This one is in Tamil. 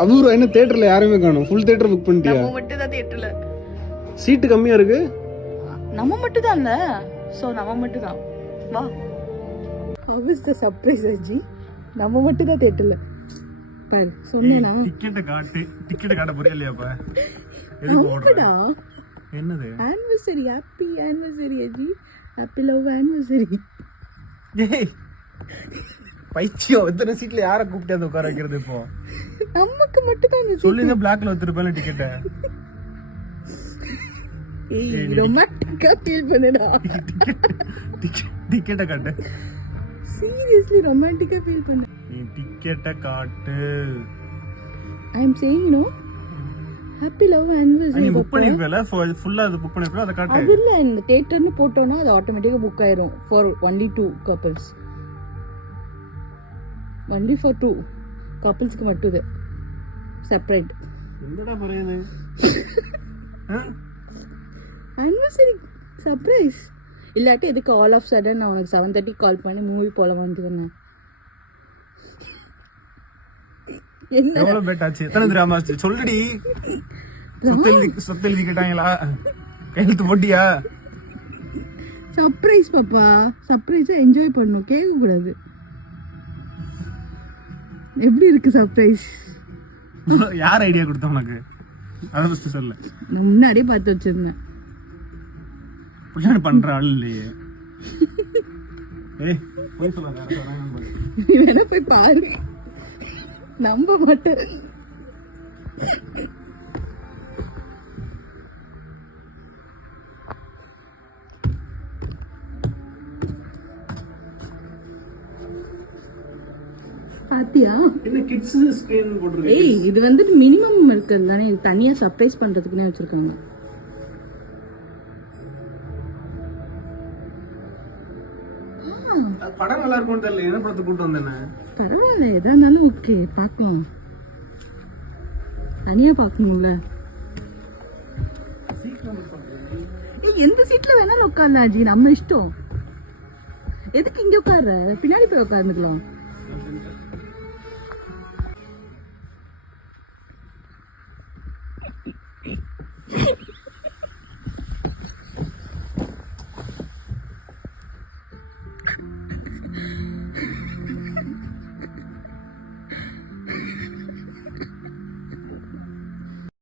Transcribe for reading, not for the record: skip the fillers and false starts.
அபூர்வம் என்ன தியேட்டர்ல யாருமே காணோம். ஃபுல் தியேட்டர் புக் பண்ணிட்டியா? நம்ம மட்டும் தான் தியேட்டர்ல. சீட் கம்மியா இருக்கு. நம்ம மட்டும் தான் இல்ல. சோ நம்ம மட்டும் தான். வா. How is the surprise அஜி? நம்ம மட்டும் தான் தியேட்டர்ல. பாரு சொன்னேனா? டிக்கெட் காட்ட புரியலையாப்பா? எதுக்கு ஓடுறடா? என்னது? Anniversary, happy anniversary Aji. Happy love anniversary. ஏய் பைச்சியோ இத்தனை சீட்ல யாரை கூப்பிட்டு வந்து உட்கார வைக்கிறது இப்போ? நமக்கு மட்டும் தான் இந்த சொல்லுங்க பிளாக்ல வச்சிருப்பேன் டிக்கெட்ட. ஏய் ரொமான்டிக்கா ஃபீல் பண்ணுடா. டிக்கெட்ட காட்டு. சீரியஸ்லி ரொமான்டிக்கா ஃபீல் பண்ணு. நீ டிக்கெட்ட காட்டு. I am saying no. Happy love anniversary. நீ புக் பண்ணிருப்பல ஃபுல்லா அது புக் பண்ணிருப்பல அத காட்டு. அது இல்ல இந்த தியேட்டர்னு போட்டோனா அது ஆட்டோமேட்டிக்கா புக் ஆயிரும் for only 2 couples. only for 2 couples-க்கு மட்டும் இது செப்பரேட். என்னடா பரையது? Anniversary surprise. இல்லாட்டி எதுக்கு ஆல் ஆஃப் சடன் நான் உனக்கு 7:30 கால் பண்ணி மூவி போலாமான்னு சொன்னேன். எவ்வளவு பெட் ஆச்சு? எத்தனை திராமா ஆச்சு சொல்லுடி. சொத்தெழுதி கேட்டாங்களா? கையெழுத்து போட்டியா? சர்ப்ரைஸ் பாப்பா. சர்ப்ரைஸா என்ஜாய் பண்ணணும், கேட்க கூடாது. எப்படி இருக்கு சர்ப்ரைஸ்? யார் ஐடியா கொடுத்தா உனக்கு? அத ஃபர்ஸ்ட் சொல்லு. நான் முன்னாடியே பார்த்து வச்சிருந்தேன். பிளான் பண்ற ஆள் இல்லையே. ஏய் போய் சொல்லாத. நீ வேணா போய் பாரு. நம்ப மாட்டேன். பாத்தியா? என்ன கிட்ஸ் ஸ்கிரீன் போட்டுருக்கு? ஏய் இது வந்து மினிமம் இருக்குது தானே. இது தனியா சர்ப்ரைஸ் பண்றதுக்குனே வச்சிருக்காங்க. படம் நல்லா இருக்கும்னு தெரியல. என்ன படத்தை கூட்டு வந்தேன்னு? பரவாயில்ல எதா இருந்தாலும் ஓகே பார்க்கலாம். தனியா பார்க்கணும்ல. ஏய் எந்த சீட்ல வேணாலும் உட்காரலாம் அஜி, நம்ம இஷ்டம். எதுக்கு இங்க உட்கார்ற? பின்னாடி போய் உட்கார்ந்துக்கலாம்.